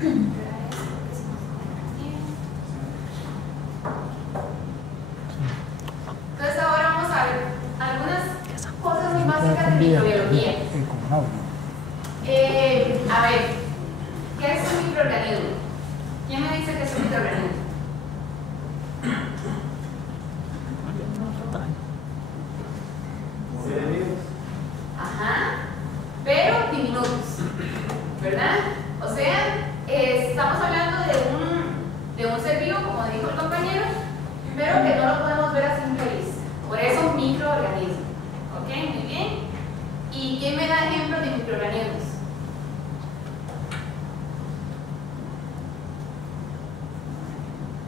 Entonces ahora vamos a ver algunas cosas muy básicas de microbiología. A ver, ¿qué es un microorganismo? ¿Quién me dice que es un microorganismo? Ajá, pero diminutos, ¿verdad? O sea, estamos hablando de un ser vivo, como dijo el compañero, pero que no lo podemos ver a simple vista. Por eso un microorganismo. ¿Ok? Muy bien. ¿Y quién me da ejemplos de microorganismos?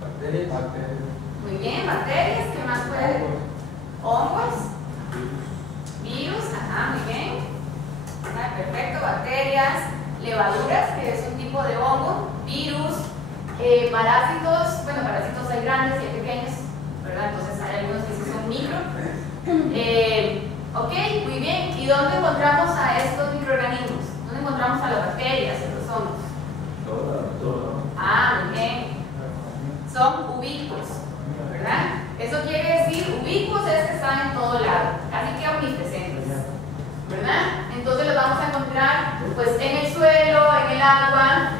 Bacterias. Muy bien, bacterias. ¿Qué más puede? Hongos. Virus. Ajá, muy bien. Ah, perfecto. Bacterias. Levaduras, que es un tipo de hongo. Virus. Parásitos. Bueno, parásitos hay grandes y hay pequeños, ¿verdad? Entonces hay algunos que sí son micro. Ok, muy bien. ¿Y dónde encontramos a estos microorganismos? ¿Dónde encontramos a las bacterias, a los hongos? Ah, muy bien. Son ubicuos, ¿verdad? Eso quiere decir, ubicuos es que están en todo lado, casi que omnipresentes, ¿verdad? Entonces los vamos a encontrar pues en el suelo, en el agua,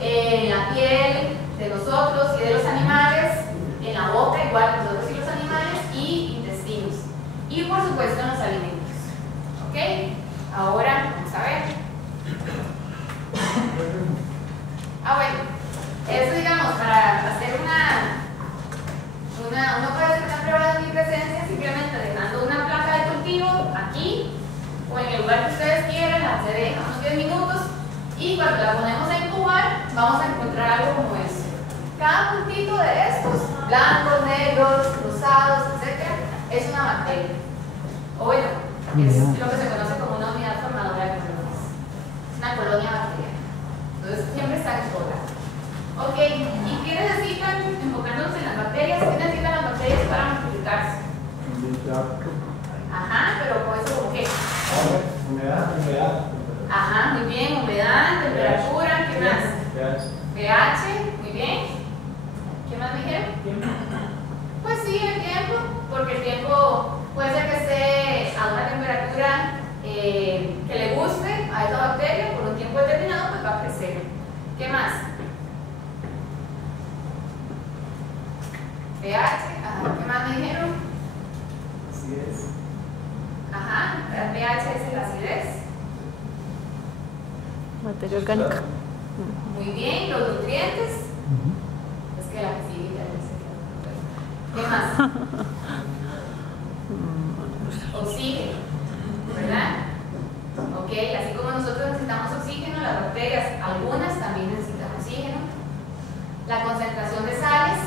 en la piel de nosotros y de los animales, en la boca igual que nosotros y los animales, y intestinos, y por supuesto en los alimentos. ¿Ok? Ahora vamos a ver. Bueno, eso digamos para hacer uno puede hacer una prueba de omnipresencia simplemente dejando una placa de cultivo aquí o en el lugar que ustedes quieran, la se deja unos 10 minutos y cuando la ponemos a incubar vamos a encontrar algo como esto. Cada puntito de estos, blancos, negros, rosados, etc., es una bacteria. O bueno, es lo que se conoce como una unidad formadora de colonias. Es una colonia bacteriana. Entonces siempre está en todo lado. Ok, ¿y qué necesitan, enfocándonos en las bacterias, qué necesitan las bacterias para multiplicarse? Ajá, pero con eso ¿cómo qué? Humedad. Ajá, muy bien, humedad, temperatura, ¿qué más? pH, muy bien. ¿Qué más me dijeron? Pues sí, el tiempo, porque el tiempo puede ser que esté a una temperatura que le guste a esa bacteria, por un tiempo determinado, pues va a crecer. ¿Qué más? pH, ajá, ¿qué más me dijeron? Acidez. Ajá, el pH es la acidez. Materia orgánica. Muy bien, los nutrientes. Es que la que sigue ya no sé qué. ¿Qué más? Oxígeno, ¿verdad? Ok, así como nosotros necesitamos oxígeno, las bacterias, algunas también necesitan oxígeno. La concentración de sales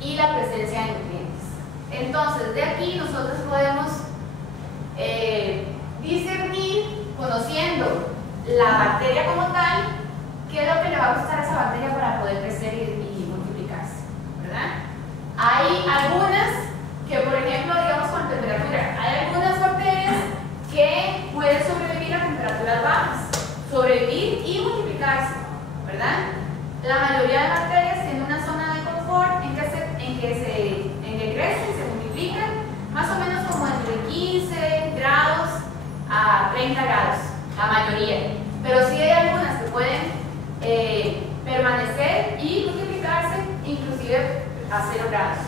y la presencia de nutrientes. Entonces, de aquí nosotros podemos discernir, conociendo la bacteria como tal, qué es lo que le va a gustar a esa bacteria para poder crecer y multiplicarse, ¿verdad? Hay algunas que, por ejemplo, digamos con temperatura, hay algunas bacterias que pueden sobrevivir a temperaturas bajas, sobrevivir y multiplicarse, ¿verdad? La mayoría de bacterias tienen una zona de confort en que crecen, se multiplican, más o menos como entre 15 grados a 30 grados, la mayoría. Pero sí hay algunas que pueden permanecer y multiplicarse inclusive a 0 grados.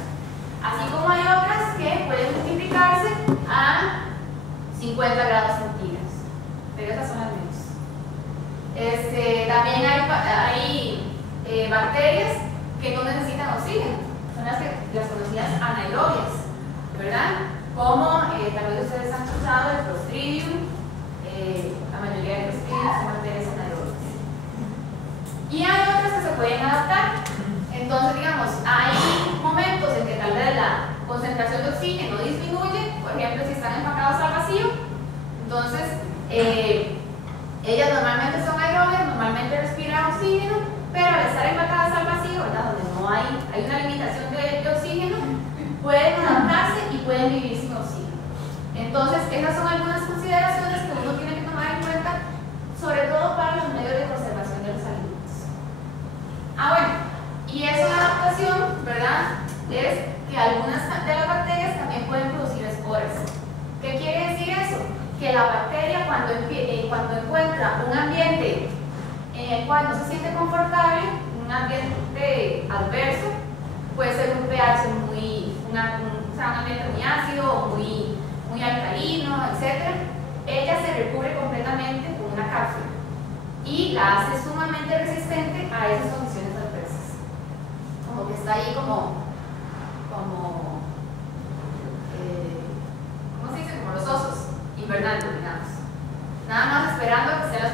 Así como hay otras que pueden multiplicarse a 50 grados centígrados. Pero esas son las menos. También hay bacterias que no necesitan oxígeno. Son las conocidas anaerobias, ¿verdad? Como tal vez ustedes han usado el Clostridium. La mayoría de los Clostridium son bacterias anaerobias. Y hay otras que se pueden adaptar. Entonces, digamos, hay momentos en que tal vez la concentración de oxígeno disminuye, por ejemplo, si están empacados al vacío. Entonces, ellas normalmente son aerobias, normalmente respiran oxígeno, pero al estar empacadas al vacío, ¿verdad? Donde no hay una limitación de oxígeno, pueden adaptarse y pueden vivir sin oxígeno. Entonces, esas son algunas consideraciones que uno tiene que tomar en cuenta, sobre todo para los medios de conservación de los alimentos. que algunas de las bacterias también pueden producir esporas. ¿Qué quiere decir eso? Que la bacteria cuando encuentra un ambiente en el cual no se siente confortable, un ambiente adverso, puede ser un pH un ambiente muy ácido, muy alcalino, etc. Ella se recubre completamente con una cápsula y la hace sumamente resistente a esas condiciones adversas. Como que está ahí ¿cómo se dice? Como los osos, invernando, digamos. Nada más esperando a que sean las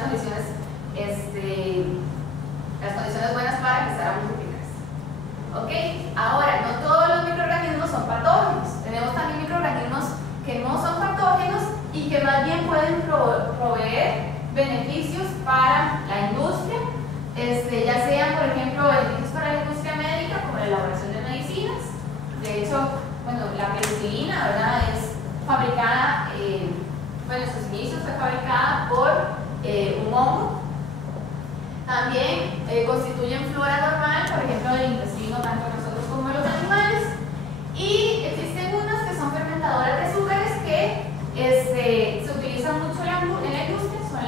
condiciones buenas para empezar a multiplicarse. ¿Ok? Ahora, no todos los microorganismos son patógenos. Tenemos también microorganismos que no son patógenos y que más bien pueden proveer beneficios para la industria, ya sean, por ejemplo, beneficios para la industria médica, como la elaboración de medicinas. De hecho, bueno, la penicilina, ¿verdad?, es fabricada, en sus inicios fue fabricada por un hongo. También constituyen flora normal, por ejemplo, del intestino, tanto nosotros como los animales. Y existen unas que son fermentadoras de azúcares que se utilizan mucho en la industria, son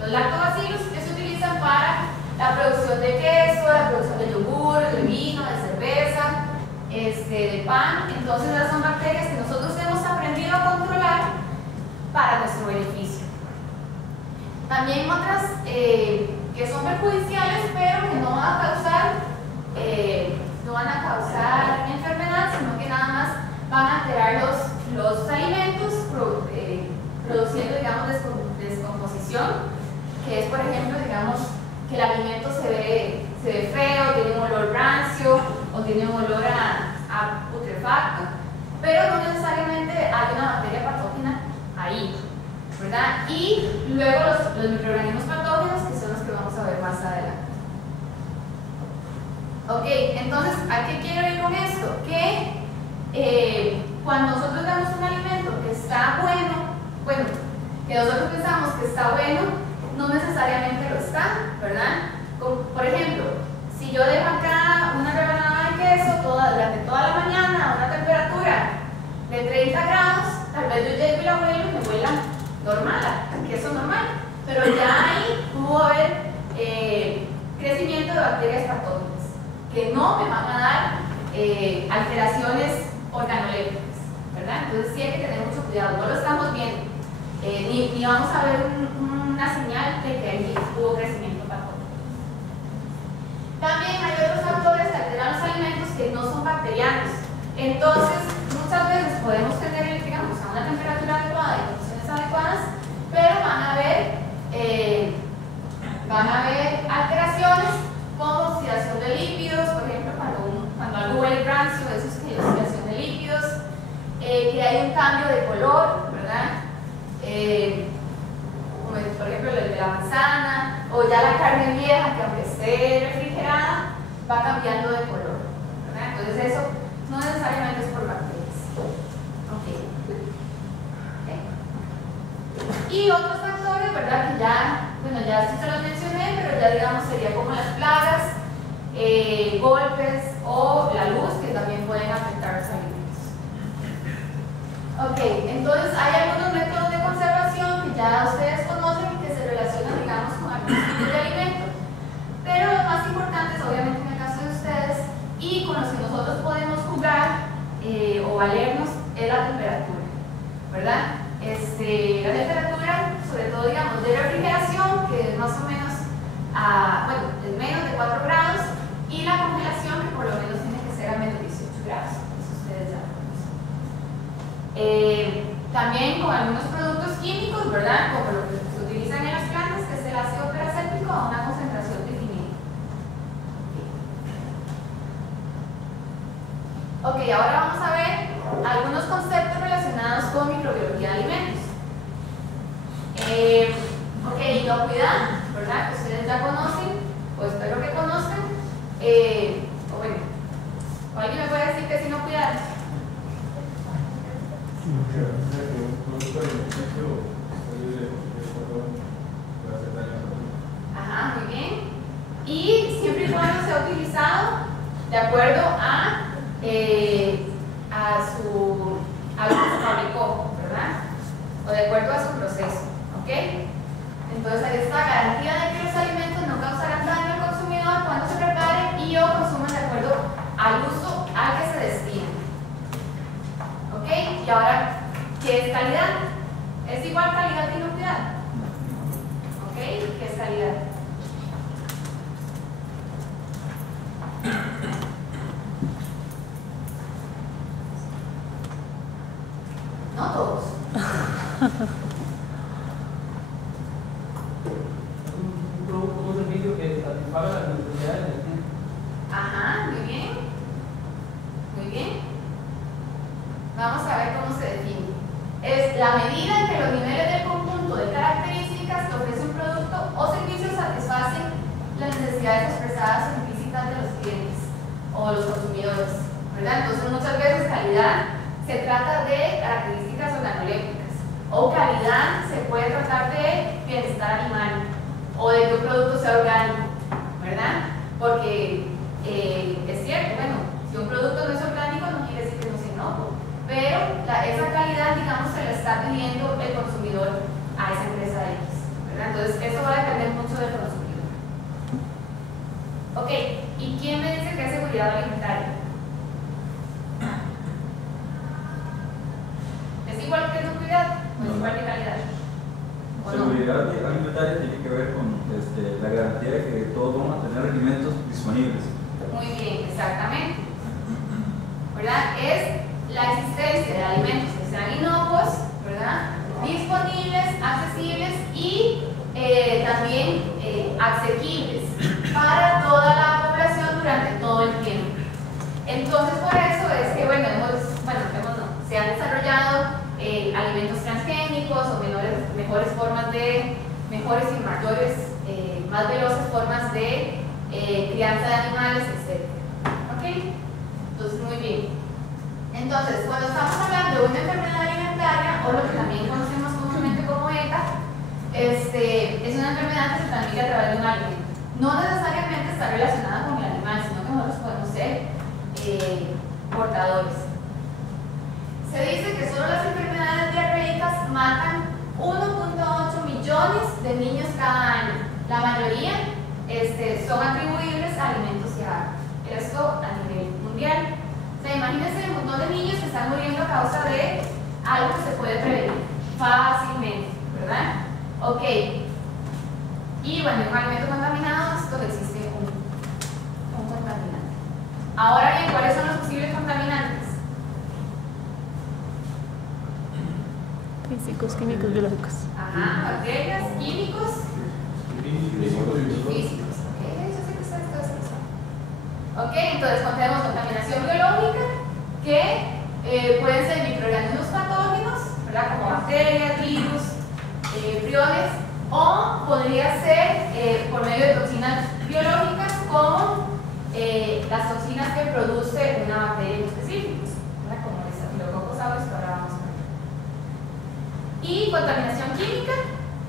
los lactobacilos, que se utilizan para la producción de queso, la producción de yogur, de vino, de cerveza, de pan. Entonces esas son bacterias que nosotros hemos aprendido a controlar para nuestro beneficio. También otras que son perjudiciales, pero que no van a causar enfermedad, sino que nada más van a alterar los alimentos, produciendo, digamos, descomposición, que es, por ejemplo, digamos, que el alimento se ve feo, tiene un olor rancio o tiene un olor a putrefacto, pero no necesariamente hay una bacteria patógena ahí, ¿verdad? Y luego los microorganismos patógenos, que son los que vamos a ver más adelante. Ok, entonces, ¿a qué quiero ir con esto? Que cuando nosotros damos un alimento que está bueno, que nosotros pensamos que está bueno, no necesariamente lo está, ¿verdad? Como, por ejemplo, si yo dejo acá una rebanada de queso durante toda la mañana a una temperatura de 30 grados, tal vez yo llego y la huelo y me huela normal, queso normal, pero ya ahí pudo haber crecimiento de bacterias patógenas que no me van a dar alteraciones organolépticas, ¿verdad? Entonces sí hay que tener mucho cuidado, no lo estamos viendo, ni vamos a ver una señal de que ahí hubo crecimiento patógeno. También hay otros factores que alteran los alimentos que no son bacterianos. Entonces, muchas veces podemos tener, digamos, a una temperatura adecuada y condiciones adecuadas, pero van a haber alteraciones como oxidación de lípidos, por ejemplo, cuando algo huele rancio, eso es que hay oxidación de lípidos, que hay un cambio de color, ¿verdad? Como por ejemplo el de la manzana, o ya la carne vieja que aunque esté refrigerada va cambiando de color, ¿verdad? Entonces eso no necesariamente es por bacterias. Y otros factores, ¿verdad? Que ya sí se los mencioné, pero ya digamos sería como las plagas, golpes o la luz, que también pueden afectar los alimentos. Ok, entonces hay algunos métodos de conservación que ya ustedes conocen que se relacionan, digamos, con algunos tipos de alimentos, pero los más importantes, obviamente en el caso de ustedes, y con los que nosotros podemos jugar o valernos, es la temperatura, ¿verdad? La temperatura, sobre todo, digamos, de refrigeración, que es más o menos es menos de 4 grados, y la congelación, que por lo menos tiene que ser a menos 18 grados, eso ustedes ya lo conocen. También con algunos productos químicos, ¿verdad? Como lo que se utilizan en las plantas, que es el ácido peracético a una concentración definida. Ok, ahora vamos a ver algunos conceptos relacionados con microbiología de alimentos. Ok, inocuidad, ¿verdad? Que ustedes ya conocen, o espero que conozcan. ¿Alguien me puede decir qué es inocuidad? Ajá, muy bien. Y siempre y cuando se ha utilizado de acuerdo a lo que se fabricó, ¿verdad? O de acuerdo a su proceso, ¿ok? Entonces hay esta garantía de que los alimentos no causarán daño al consumidor cuando se preparen y o consuman de acuerdo al uso al que se destinan. ¿Ok? Y ahora, ¿qué es calidad? ¿Es igual calidad que inocuidad? ¿Ok? ¿Qué es calidad? No todos. Un servicio que satisfaga las necesidades del cliente. Ajá, muy bien. Muy bien. Vamos a ver cómo se define. Es la medida en que los niveles del conjunto de características que ofrece un producto o servicio satisfacen las necesidades expresadas o implícitas de los clientes o los consumidores, ¿verdad? Entonces muchas veces calidad se trata de características organolépticas o calidad se puede tratar de bienestar animal o de que un producto sea orgánico, ¿verdad? Porque es cierto, bueno, si un producto no es orgánico no quiere decir que no sea inocuo, pero esa calidad, digamos, se la está pidiendo el consumidor a esa empresa X, ¿verdad? Entonces eso va a depender mucho del consumidor. Ok, ¿y quién me dice que es seguridad alimentaria? ¿Es igual que inocuidad o es igual que calidad? ¿O no? Seguridad alimentaria tiene que ver con la garantía de que todos vamos a tener alimentos disponibles. Muy bien, exactamente. ¿Verdad? Es la existencia de alimentos que sean inocuos, ¿verdad? Disponibles, accesibles y también asequibles para toda la población durante todo el tiempo. Entonces, por eso es que, bueno, se han desarrollado alimentos transgénicos o mejores y mayores, más veloces formas de crianza de animales, etc. ¿Ok? Entonces, muy bien. Entonces, cuando estamos hablando de una enfermedad alimentaria, o lo que también conocemos comúnmente como ETA, es una enfermedad que se transmite a través de un alimento. No necesariamente está relacionada con el animal, sino que nosotros podemos ser portadores. Se dice que solo las enfermedades diarreicas matan 1.8 millones de niños cada año. La mayoría son atribuibles a alimentos y a agua. Esto a nivel mundial. O sea, imagínense un montón de niños que están muriendo a causa de algo que se puede prevenir fácilmente, ¿verdad? Ok. Y bueno, un alimento contaminado, esto existe un contaminante. Ahora bien, ¿cuáles son los posibles contaminantes? Físicos, químicos, biológicos. Ajá, bacterias, químicos y físicos. Ok, yo sé que ustedes todos eso. Ok, entonces tenemos contaminación biológica, que pueden ser microorganismos patógenos, ¿verdad? Como bacterias, virus, priones, o podría ser por medio de toxinas biológicas como las toxinas que produce una bacteria en específico, ¿verdad? Como el Staphylococcus aureus, que ahora vamos a ver. Y contaminación química,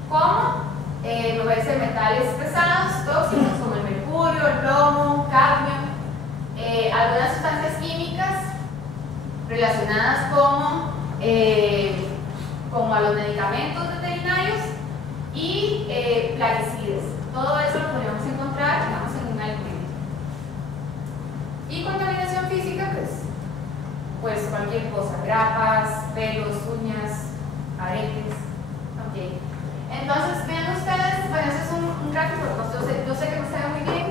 como pueden ser metales pesados, tóxicos como el mercurio, el plomo, cadmio, algunas sustancias químicas relacionadas como a los medicamentos veterinarios y plaguicidas. Todo eso lo podemos encontrar, digamos, en un alimento. Y contaminación física, pues cualquier cosa, grapas, pelos, uñas, aretes. Ok. Entonces, vean ustedes, bueno, ese es un gráfico, yo sé que no se ve muy bien,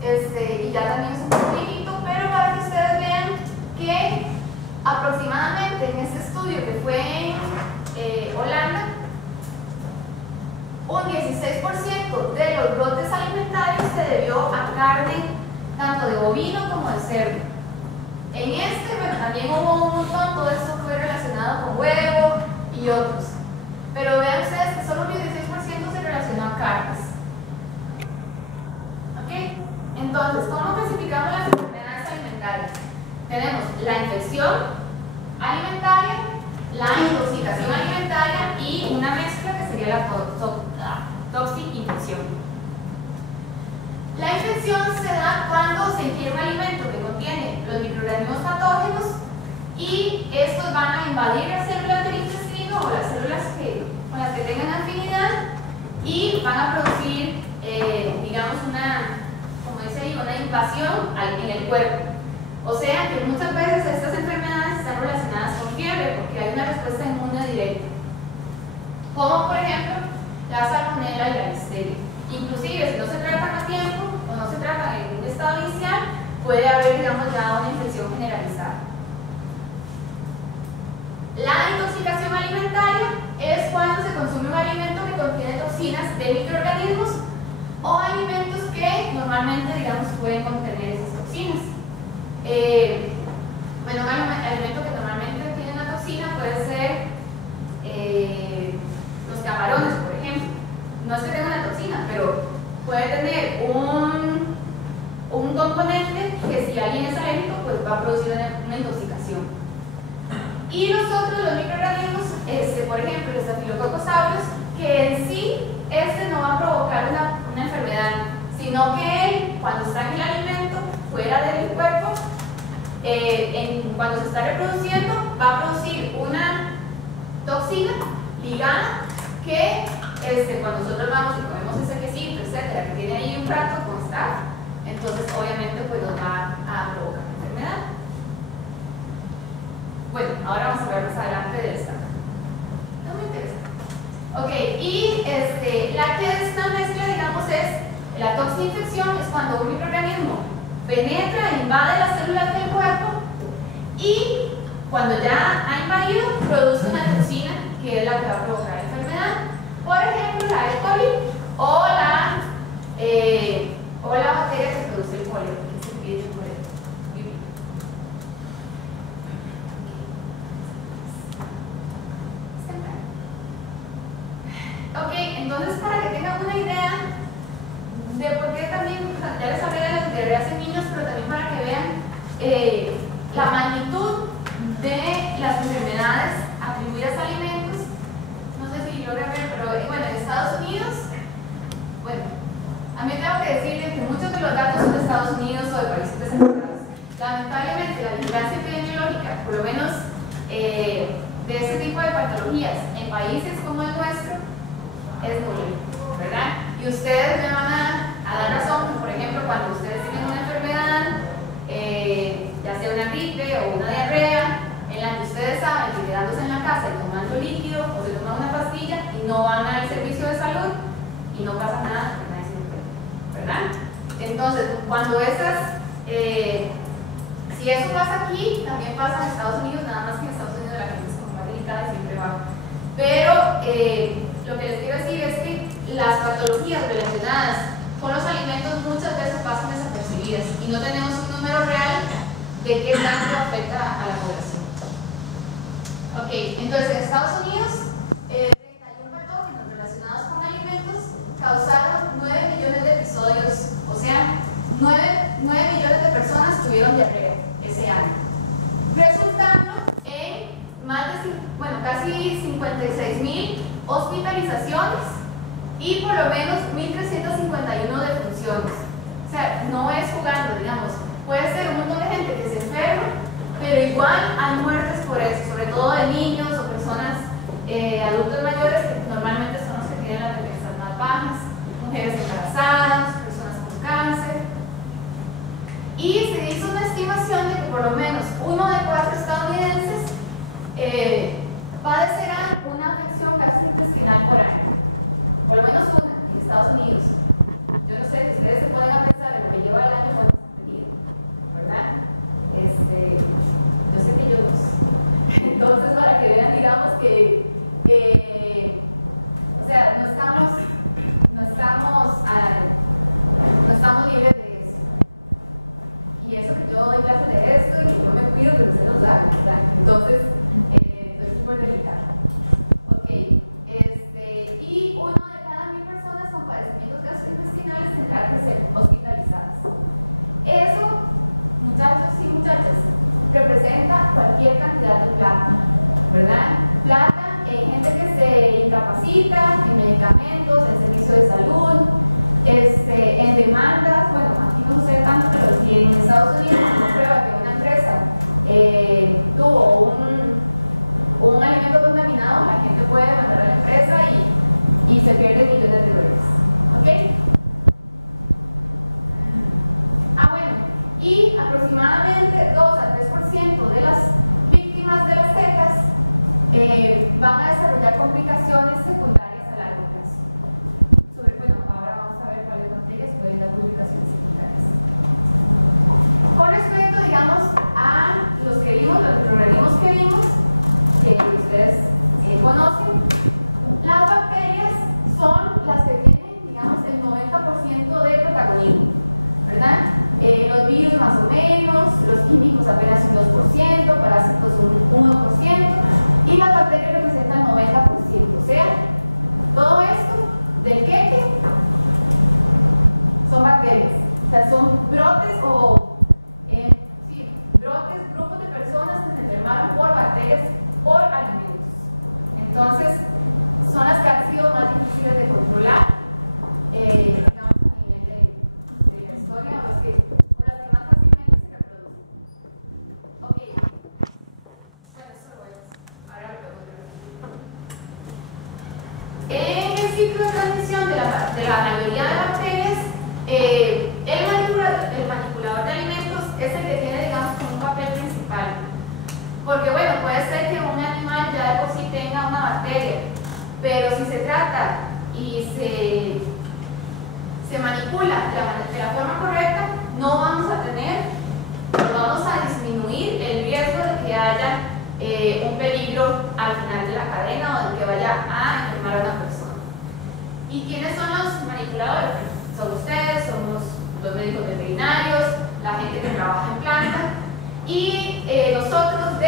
y ya también es un poco viejito, pero para que ustedes vean que aproximadamente en este estudio que fue en Holanda, un 16% de los brotes alimentarios se debió a carne tanto de bovino como de cerdo. En bueno, también hubo un montón, todo esto fue relacionado con huevo y otros. Pero vean ustedes que solo un 16% se relacionó a carnes. ¿Ok? Entonces, ¿cómo clasificamos las enfermedades alimentarias? Tenemos la infección alimentaria, la intoxicación alimentaria y una mezcla que sería la toxicinfección. La infección se da cuando se ingiere un alimento que contiene contiene los microorganismos patógenos y estos van a invadir las células del intestino o las células con las que tengan afinidad y van a producir, digamos, como dice ahí, una invasión en el cuerpo. O sea que muchas veces estas enfermedades están relacionadas con fiebre porque hay una respuesta inmune directa, como por ejemplo la salmonela y la listeria. Inclusive si no se tratan a tiempo o no se tratan en un estado inicial, puede haber, digamos, ya una infección generalizada. La intoxicación alimentaria es cuando se consume un alimento que contiene toxinas de microorganismos o alimentos que normalmente, digamos, pueden contener esas toxinas. Bueno, un alimento que normalmente tiene una toxina puede ser los camarones, por ejemplo. No es que tenga una toxina, pero puede tener un componente que si alguien es alérgico, pues va a producir una intoxicación. Y los microorganismos, por ejemplo, los Staphylococcus aureus, que en sí no va a provocar una enfermedad, sino que él, cuando está en el alimento, fuera del cuerpo, cuando se está reproduciendo, va a producir una toxina ligada que cuando nosotros vamos y comemos ese quesito, etcétera, que tiene ahí un rato con staph, entonces obviamente pues nos va a provocar enfermedad. Bueno, ahora vamos a ver más adelante del staph. No me interesa. Ok, y la que es una mezcla, digamos, es la toxinfección, es cuando un microorganismo penetra e invade las células del cuerpo y cuando ya ha invadido produce una toxina que es la que va a provocar la enfermedad. Por ejemplo, la E. coli o la bacteria que produce el cólera, que es el virus cólera. Ok, entonces para que tengan una idea de por qué también, ya les hablé de las diarreas en niños, pero también para que vean la magnitud de las enfermedades atribuidas a alimentos. No sé si logran ver, pero bueno, en Estados Unidos, bueno, a mí tengo que decirles que muchos de los datos son de Estados Unidos o de países desarrollados. Lamentablemente, la vigilancia epidemiológica, por lo menos de ese tipo de patologías en países como el nuestro, es nula, ¿verdad? Y ustedes me van a dar razón, que, por ejemplo, cuando ustedes tienen una enfermedad, ya sea una gripe o una diarrea, en la que ustedes saben que quedándose en la casa y tomando líquido o se toman una pastilla y no van al servicio de salud y no pasa nada, porque nadie se lo cuenta, ¿verdad? Entonces, cuando si eso pasa aquí, también pasa en Estados Unidos, nada más que en Estados Unidos la gente es como más delicada y siempre va. Pero lo que les quiero decir es que las patologías relacionadas con los alimentos muchas veces pasan desapercibidas y no tenemos un número real de qué tanto afecta a la población. Ok, entonces en Estados Unidos 31 patógenos relacionados con alimentos causaron 9 millones de episodios, o sea, 9 millones de personas tuvieron diarrea ese año, resultando en casi 56,000 hospitalizaciones y por lo menos 1.351 defunciones. O sea, no es jugando, digamos. Puede ser un montón de gente que se enferma, pero igual hay muertes por eso, sobre todo de niños o personas, adultos mayores, que normalmente son los que tienen las defensas más bajas, mujeres embarazadas, personas con cáncer. Y se hizo una estimación de que por lo menos 1 de 4 estadounidenses padecerán una afección gastrointestinal por año. Por lo menos una en Estados Unidos. Yo no sé si ustedes se pueden a pensar en lo que lleva el año cuando se tenido, ¿verdad? Yo sé que yo no sé. Entonces, para que vean, digamos que o sea, no estamos libres de eso. Y eso que yo doy clases de esto y que yo me cuido, pero se nos da, ¿verdad? Entonces, es súper delicado. Ok, bacterias. O sea, son brotes o sí, brotes, grupos de personas que se enfermaron por bacterias por alimentos. Entonces, son las que han sido más difíciles de controlar, digamos, a nivel de la historia, o las que más fácilmente se reproducen. Ok, bueno, eso lo voy a hacer. Ahora lo puedo ver. En el ciclo de transmisión de la mayoría de bacterias, el manipulador de alimentos es el que tiene, digamos, como un papel principal. Porque, bueno, puede ser que un animal ya de por sí tenga una bacteria, pero si se trata y se manipula de la forma correcta, no vamos a vamos a disminuir el riesgo de que haya un peligro al final de la cadena o de que vaya a enfermar a una persona. ¿Y quiénes son los manipuladores? Son ustedes, somos los médicos veterinarios, la gente que trabaja en planta, y nosotros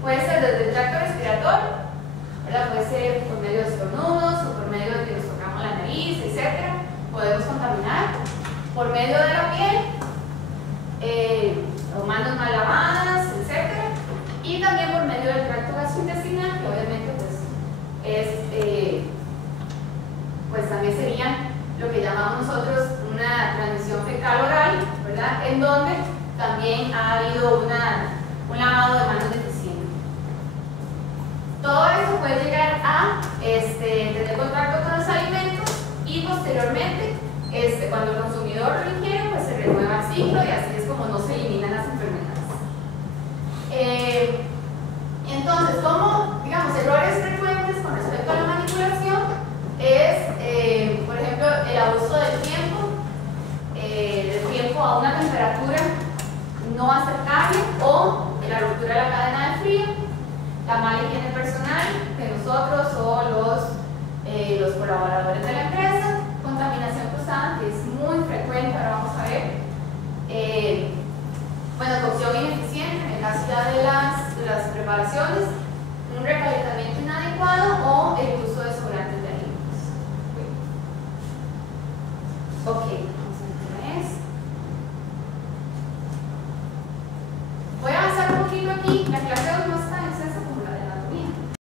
puede ser desde el tracto respiratorio, ¿verdad? Puede ser por medio de estornudos o por medio de que nos tocamos la nariz, etc. Podemos contaminar por medio de la piel, o manos mal lavadas, etc. Y también por medio del tracto gastrointestinal, que obviamente pues también sería lo que llamamos nosotros una transmisión fecal oral, ¿verdad? En donde también ha habido un lavado de manos deficiente. Todo eso puede llegar a tener contacto con los alimentos y posteriormente, cuando el consumidor lo ingiere, pues se renueva el ciclo y así es como no se eliminan las enfermedades. Entonces, como, digamos, errores frecuentes con respecto a la manipulación es, por ejemplo, el abuso del tiempo a una temperatura no aceptable o la ruptura de la cadena de frío, la mala higiene personal de nosotros o los colaboradores de la empresa, contaminación cruzada, que es muy frecuente, ahora vamos a ver, bueno, cocción ineficiente en el caso ya de las preparaciones, un recalentamiento inadecuado o el uso de sobrantes de alimentos. Ok.